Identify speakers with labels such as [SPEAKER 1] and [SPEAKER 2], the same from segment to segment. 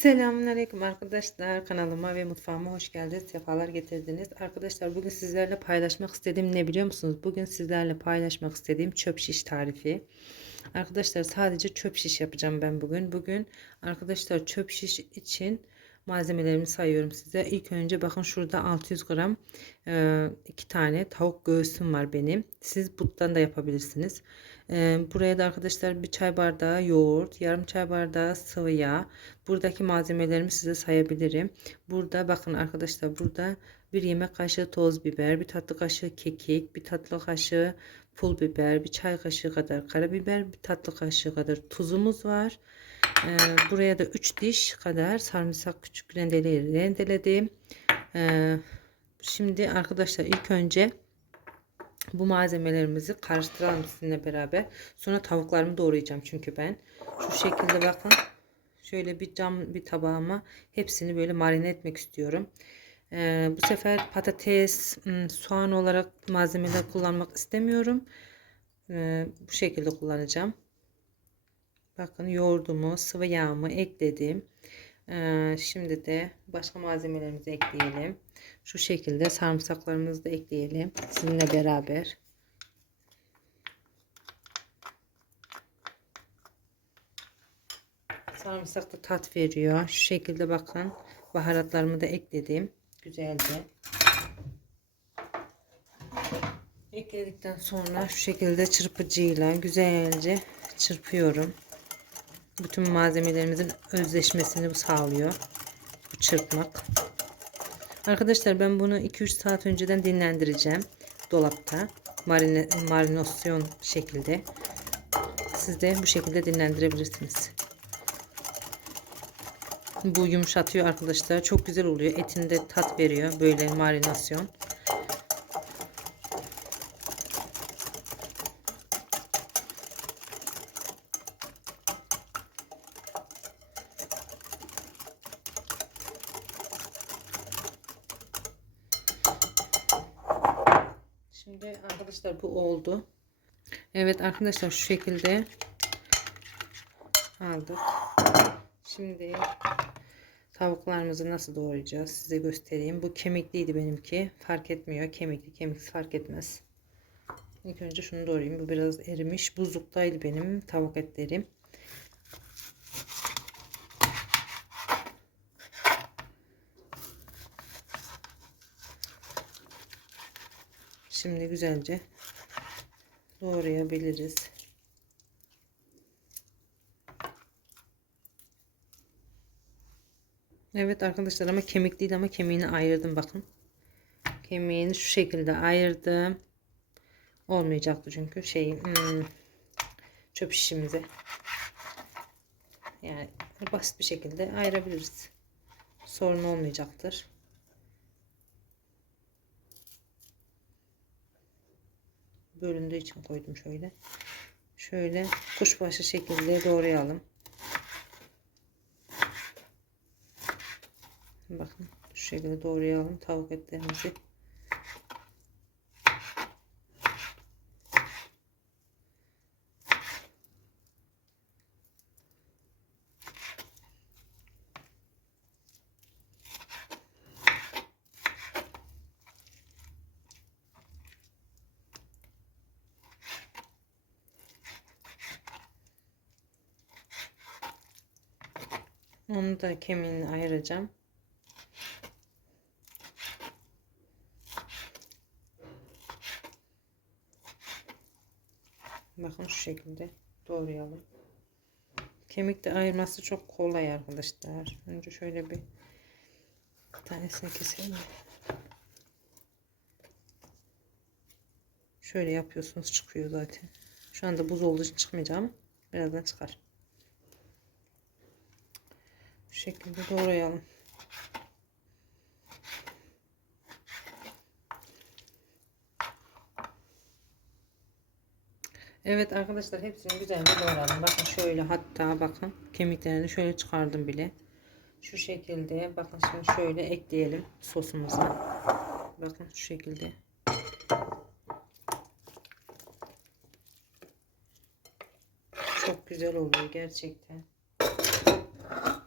[SPEAKER 1] Selamünaleyküm arkadaşlar. Kanalıma ve mutfağıma hoş geldiniz. Sefalar getirdiniz. Arkadaşlar bugün sizlerle paylaşmak istediğim ne biliyor musunuz? Bugün sizlerle paylaşmak istediğim çöp şiş tarifi. Arkadaşlar sadece çöp şiş yapacağım ben bugün. Bugün arkadaşlar çöp şiş için malzemelerimi sayıyorum size. İlk önce bakın şurada 600 gram e, iki tane tavuk göğsüm var benim. Siz buttan da yapabilirsiniz buraya da arkadaşlar bir çay bardağı yoğurt yarım çay bardağı sıvı yağ. Buradaki malzemelerimi size sayabilirim. Burada bakın arkadaşlar burada bir yemek kaşığı toz biber bir tatlı kaşığı kekik bir tatlı kaşığı pul biber bir çay kaşığı kadar karabiber bir tatlı kaşığı kadar tuzumuz var. Buraya da 3 diş kadar sarımsak küçük rendeleri rendeledim. Şimdi arkadaşlar ilk önce bu malzemelerimizi karıştıralım sizinle beraber. Sonra tavuklarımı doğrayacağım çünkü ben. Şu şekilde bakın. Şöyle bir cam bir tabağıma hepsini böyle marine etmek istiyorum. Ee, bu sefer patates, soğan olarak malzemeler kullanmak istemiyorum. Ee, bu şekilde kullanacağım. Bakın yoğurdumu, sıvı yağımı ekledim. Ee, şimdi de başka malzemelerimizi ekleyelim. Şu şekilde sarımsaklarımızı da ekleyelim. Sizinle beraber. Sarımsak da tat veriyor. Şu şekilde bakın. Baharatlarımı da ekledim. Güzelce. Ekledikten sonra şu şekilde çırpıcıyla güzelce çırpıyorum bütün malzemelerimizin özleşmesini sağlıyor. Bu çırpmak. Arkadaşlar ben bunu 2-3 saat önceden dinlendireceğim. Dolapta. Marine, marinasyon şekilde. Siz de bu şekilde dinlendirebilirsiniz. Bu yumuşatıyor arkadaşlar. Çok güzel oluyor. Etinde tat veriyor. Böyle marinasyon. Şimdi arkadaşlar bu oldu. Evet arkadaşlar şu şekilde aldık. Şimdi tavuklarımızı nasıl doğrayacağız size göstereyim. Bu kemikliydi benimki. Fark etmiyor. Kemikli kemiksiz fark etmez. İlk önce şunu doğrayayım. Bu biraz erimiş. Buzluktaydı benim tavuk etlerim. Şimdi güzelce doğrayabiliriz. Evet arkadaşlar ama kemik değil ama kemiğini ayırdım bakın. Kemiğini şu şekilde ayırdım. Olmayacaktı çünkü şey hmm, çöp şişimize. Yani basit bir şekilde ayırabiliriz. Sorun olmayacaktır. Bölündüğü için koydum şöyle. Şöyle kuşbaşı şekilde doğrayalım. Bakın şu şekilde doğrayalım tavuk etlerimizi. Onu da kemiğini ayıracağım. Bakın şu şekilde doğrayalım. Kemik de ayırması çok kolay arkadaşlar. Önce şöyle bir tanesini keselim. Şöyle yapıyorsunuz çıkıyor zaten. Şu anda buz olduğu için çıkmayacağım. Birazdan çıkar. Şekilde doğrayalım. Evet arkadaşlar hepsini güzelce doğradım. Bakın şöyle hatta bakın kemiklerini şöyle çıkardım bile. Şu şekilde bakın şimdi şöyle ekleyelim sosumuza. Bakın şu şekilde. Çok güzel oluyor gerçekten.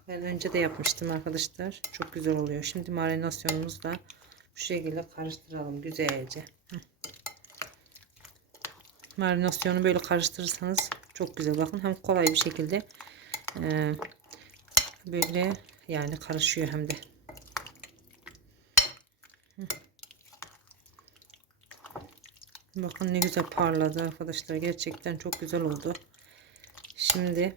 [SPEAKER 1] Ben önce de yapmıştım arkadaşlar. Çok güzel oluyor. Şimdi marinasyonumuzla şu şekilde karıştıralım güzelce. Marinasyonu böyle karıştırırsanız çok güzel. Bakın hem kolay bir şekilde e, böyle yani karışıyor hem de. Bakın ne güzel parladı arkadaşlar. Gerçekten çok güzel oldu. Şimdi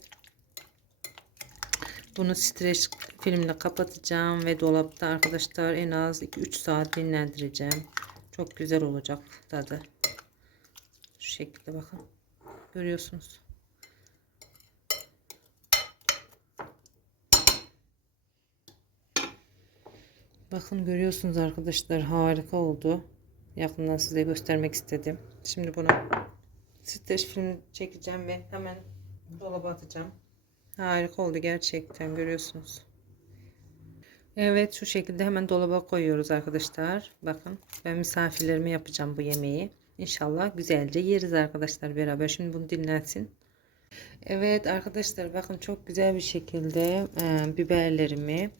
[SPEAKER 1] bunu streç filmle kapatacağım ve dolapta arkadaşlar en az 2-3 saat dinlendireceğim. Çok güzel olacak tadı. Şu şekilde bakın. Görüyorsunuz. Bakın görüyorsunuz arkadaşlar harika oldu. Yakından size göstermek istedim. Şimdi bunu streç film çekeceğim ve hemen dolaba atacağım. Harika oldu gerçekten görüyorsunuz. Evet şu şekilde hemen dolaba koyuyoruz arkadaşlar. Bakın ben misafirlerime yapacağım bu yemeği. İnşallah güzelce yeriz arkadaşlar beraber. Şimdi bunu dinlensin. Evet arkadaşlar bakın çok güzel bir şekilde e, biberlerimi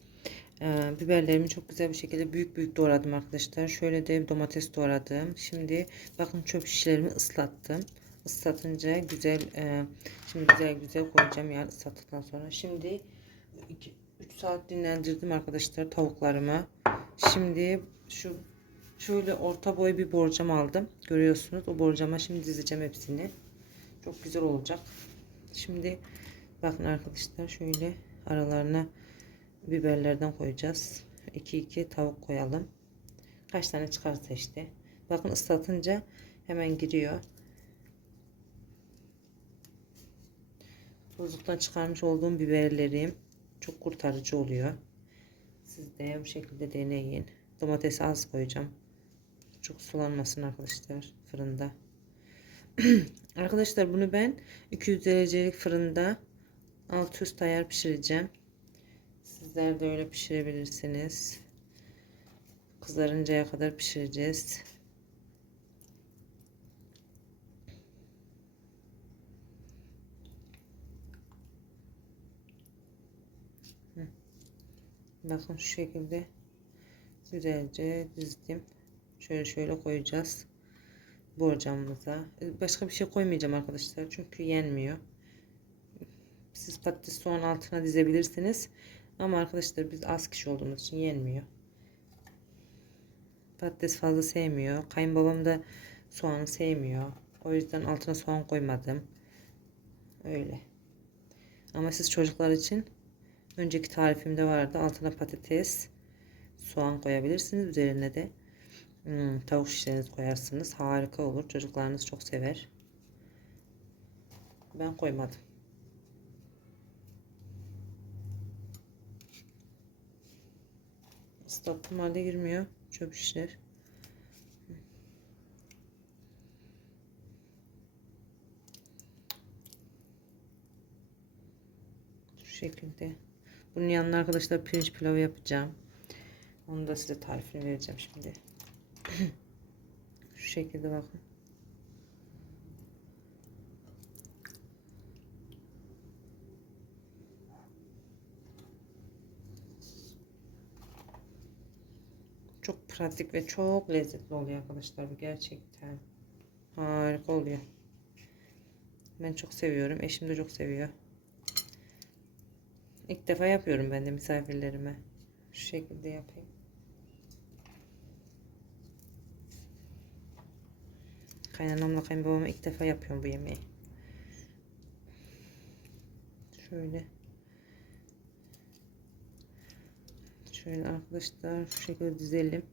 [SPEAKER 1] e, biberlerimi çok güzel bir şekilde büyük büyük doğradım arkadaşlar. Şöyle de domates doğradım. Şimdi bakın çöp şişlerimi ıslattım. Islatınca güzel e, şimdi güzel güzel koyacağım yani ıslattıktan sonra. Şimdi 3 saat dinlendirdim arkadaşlar tavuklarımı. Şimdi şu şöyle orta boy bir borcam aldım. Görüyorsunuz o borcama şimdi dizeceğim hepsini. Çok güzel olacak. Şimdi bakın arkadaşlar şöyle aralarına biberlerden koyacağız. 2 2 tavuk koyalım. Kaç tane çıkarsa işte. Bakın ıslatınca hemen giriyor. Buzluktan çıkarmış olduğum biberlerim çok kurtarıcı oluyor. Siz de bu şekilde deneyin. Domatesi az koyacağım. Çok sulanmasın arkadaşlar fırında. arkadaşlar bunu ben 200 derecelik fırında alt üst ayar pişireceğim. Sizler de öyle pişirebilirsiniz. Kızarıncaya kadar pişireceğiz. Bakın şu şekilde güzelce dizdim. Şöyle şöyle koyacağız borcamımıza. Başka bir şey koymayacağım arkadaşlar. Çünkü yenmiyor. Siz patates soğan altına dizebilirsiniz. Ama arkadaşlar biz az kişi olduğumuz için yenmiyor. Patates fazla sevmiyor. Kayınbabam da soğanı sevmiyor. O yüzden altına soğan koymadım. Öyle. Ama siz çocuklar için önceki tarifimde vardı. Altına patates, soğan koyabilirsiniz. Üzerine de hmm, tavuk şişlerinizi koyarsınız. Harika olur. Çocuklarınız çok sever. Ben koymadım. Islattım halde girmiyor. Çöp şişler. Şekilde. Bunun yanına arkadaşlar pirinç pilavı yapacağım. Onu da size tarifini vereceğim şimdi. Şu şekilde bakın. Çok pratik ve çok lezzetli oluyor arkadaşlar bu gerçekten. Harika oluyor. Ben çok seviyorum. Eşim de çok seviyor. İlk defa yapıyorum ben de misafirlerime. Şu şekilde yapayım. Kaynanamla kayınbabama ilk defa yapıyorum bu yemeği. Şöyle. Şöyle arkadaşlar şu şekilde dizelim.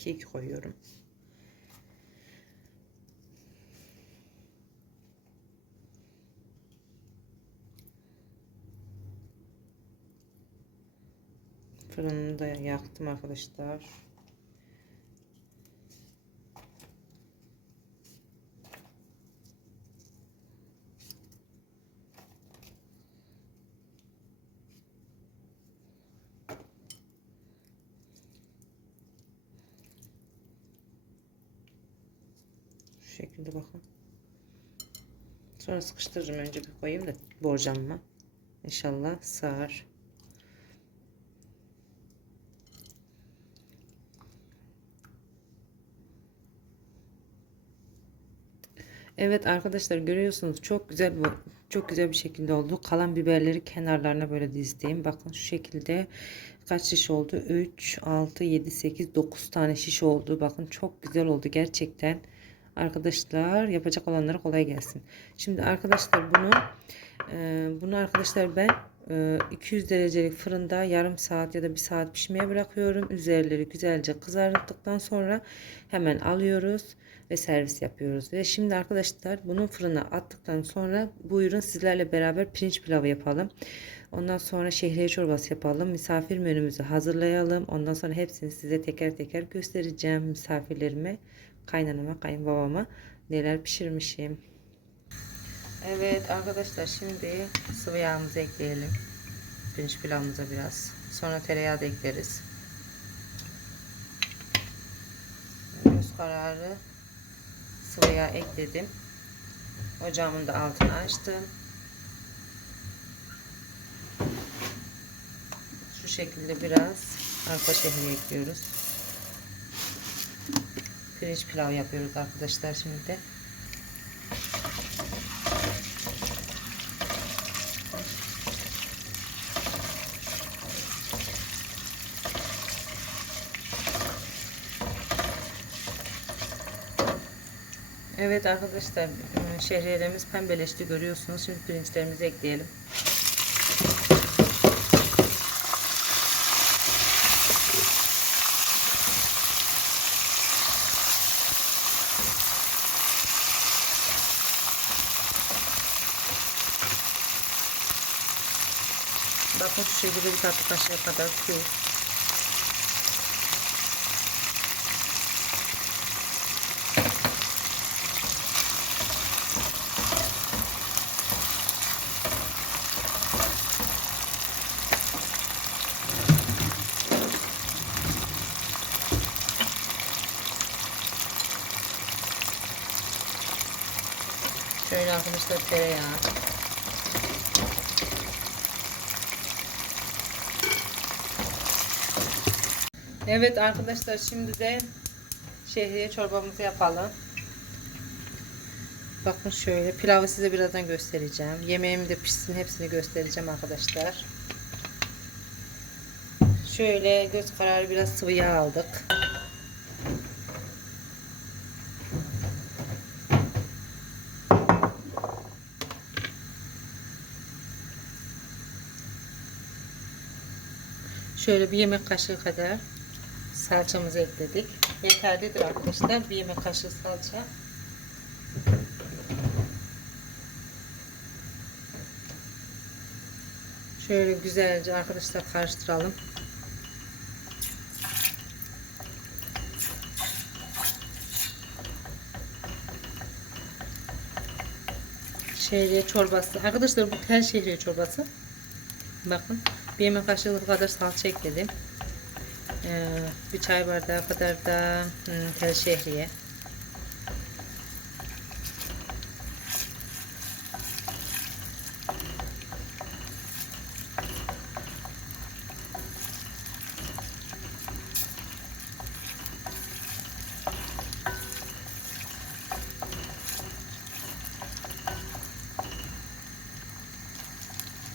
[SPEAKER 1] İki iki koyuyorum. Fırını da yaktım arkadaşlar. şekilde bakın. Sonra sıkıştırırım önce bir koyayım da borcamıma. İnşallah sığar. Evet arkadaşlar görüyorsunuz çok güzel bu çok güzel bir şekilde oldu. Kalan biberleri kenarlarına böyle dizdim. Bakın şu şekilde kaç şiş oldu? 3, 6, 7, 8, 9 tane şiş oldu. Bakın çok güzel oldu gerçekten. Arkadaşlar yapacak olanlara kolay gelsin. Şimdi arkadaşlar bunu e, bunu arkadaşlar ben e, 200 derecelik fırında yarım saat ya da bir saat pişmeye bırakıyorum. Üzerleri güzelce kızarttıktan sonra hemen alıyoruz ve servis yapıyoruz. Ve şimdi arkadaşlar bunu fırına attıktan sonra buyurun sizlerle beraber pirinç pilavı yapalım. Ondan sonra şehriye çorbası yapalım. Misafir menümüzü hazırlayalım. Ondan sonra hepsini size teker teker göstereceğim misafirlerime, kaynanama, kayınbabama neler pişirmişim. Evet arkadaşlar şimdi sıvı yağımızı ekleyelim. Pirinç pilavımıza biraz. Sonra tereyağı da ekleriz. Göz kararı sıvı yağ ekledim. Ocağımın da altını açtım. Şu şekilde biraz arpa şehri ekliyoruz. Pirinç pilav yapıyoruz arkadaşlar şimdi de. Evet arkadaşlar e, şehriyelerimiz pembeleşti görüyorsunuz. Şimdi pirinçlerimizi ekleyelim. Bakın şu şekilde bir tatlı kaşığı kadar tuz. Şöyle arkadaşlar tereyağı. Evet arkadaşlar şimdi de şehriye çorbamızı yapalım. Bakın şöyle pilavı size birazdan göstereceğim. Yemeğimi de pişsin hepsini göstereceğim arkadaşlar. Şöyle göz kararı biraz sıvı yağ aldık. Şöyle bir yemek kaşığı kadar salçamızı ekledik. Yeterlidir arkadaşlar. Bir yemek kaşığı salça. Şöyle güzelce arkadaşlar karıştıralım. Şehriye çorbası. Arkadaşlar bu tel şehriye çorbası. Bakın bir yemek kaşığı kadar salça ekledim. Ee, bir çay bardağı kadar da tel şehriye.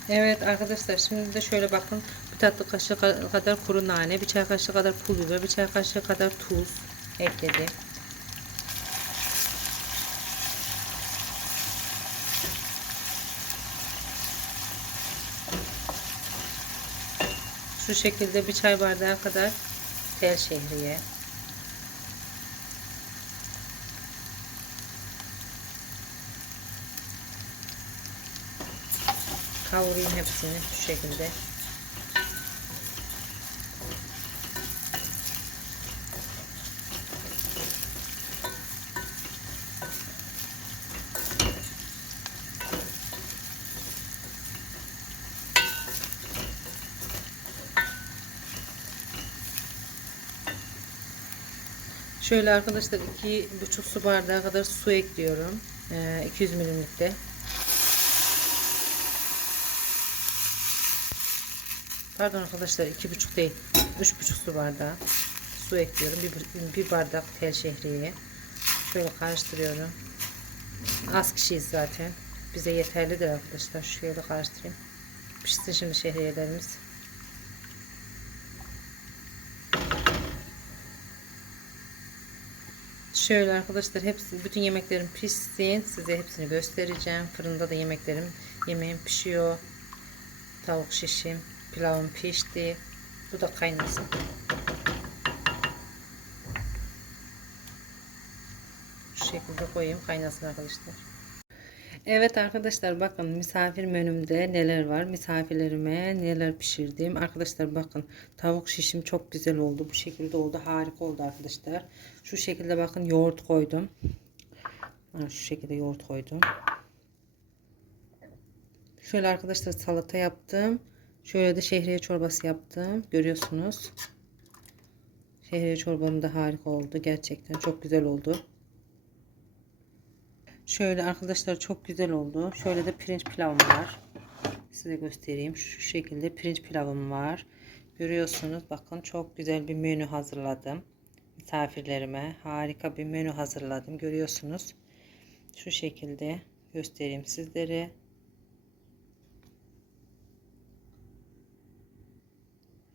[SPEAKER 1] Evet arkadaşlar şimdi de şöyle bakın bir tatlı kaşığı kadar kuru nane, bir çay kaşığı kadar pul biber, bir çay kaşığı kadar tuz ekledim. Şu şekilde bir çay bardağı kadar tel şehriye. kavurayım hepsini şu şekilde. Şöyle arkadaşlar iki buçuk su bardağı kadar su ekliyorum. Ee, 200 milimlikte. Pardon arkadaşlar iki buçuk değil. Üç buçuk su bardağı su ekliyorum. Bir, bardak tel şehriyeye. Şöyle karıştırıyorum. Az kişiyiz zaten. Bize yeterlidir arkadaşlar. Şöyle karıştırayım. Pişsin şimdi şehriyelerimiz. Şöyle arkadaşlar hepsi bütün yemeklerim pişsin. Size hepsini göstereceğim. Fırında da yemeklerim yemeğim pişiyor. Tavuk şişim, pilavım pişti. Bu da kaynasın. Şu şekilde koyayım kaynasın arkadaşlar. Evet arkadaşlar bakın misafir menümde neler var. Misafirlerime neler pişirdim. Arkadaşlar bakın tavuk şişim çok güzel oldu. Bu şekilde oldu. Harika oldu arkadaşlar. Şu şekilde bakın yoğurt koydum. Şu şekilde yoğurt koydum. Şöyle arkadaşlar salata yaptım. Şöyle de şehriye çorbası yaptım. Görüyorsunuz. Şehriye çorbam da harika oldu. Gerçekten çok güzel oldu. Şöyle arkadaşlar çok güzel oldu. Şöyle de pirinç pilavım var. Size göstereyim. Şu şekilde pirinç pilavım var. Görüyorsunuz bakın çok güzel bir menü hazırladım. Misafirlerime harika bir menü hazırladım. Görüyorsunuz. Şu şekilde göstereyim sizlere.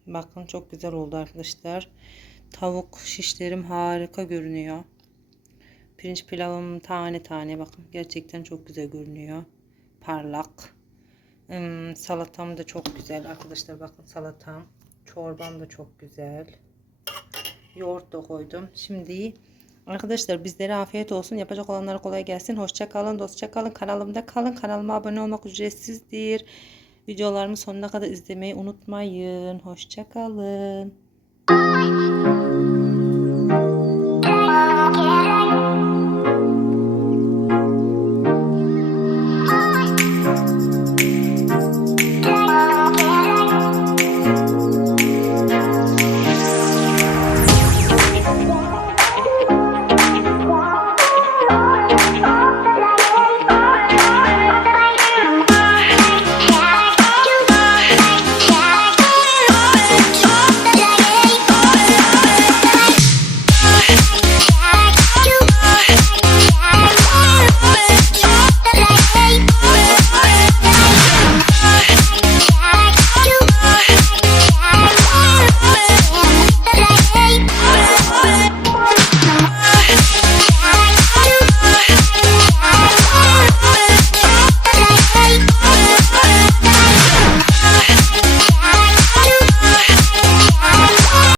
[SPEAKER 1] Bakın çok güzel oldu arkadaşlar. Tavuk şişlerim harika görünüyor. Pirinç pilavım tane tane bakın gerçekten çok güzel görünüyor. Parlak. Hmm, salatam da çok güzel arkadaşlar bakın salatam. Çorbam da çok güzel. Yoğurt da koydum. Şimdi arkadaşlar bizlere afiyet olsun. Yapacak olanlara kolay gelsin. Hoşça kalın, dostça kalın. Kanalımda kalın. Kanalıma abone olmak ücretsizdir. Videolarımı sonuna kadar izlemeyi unutmayın. Hoşça kalın.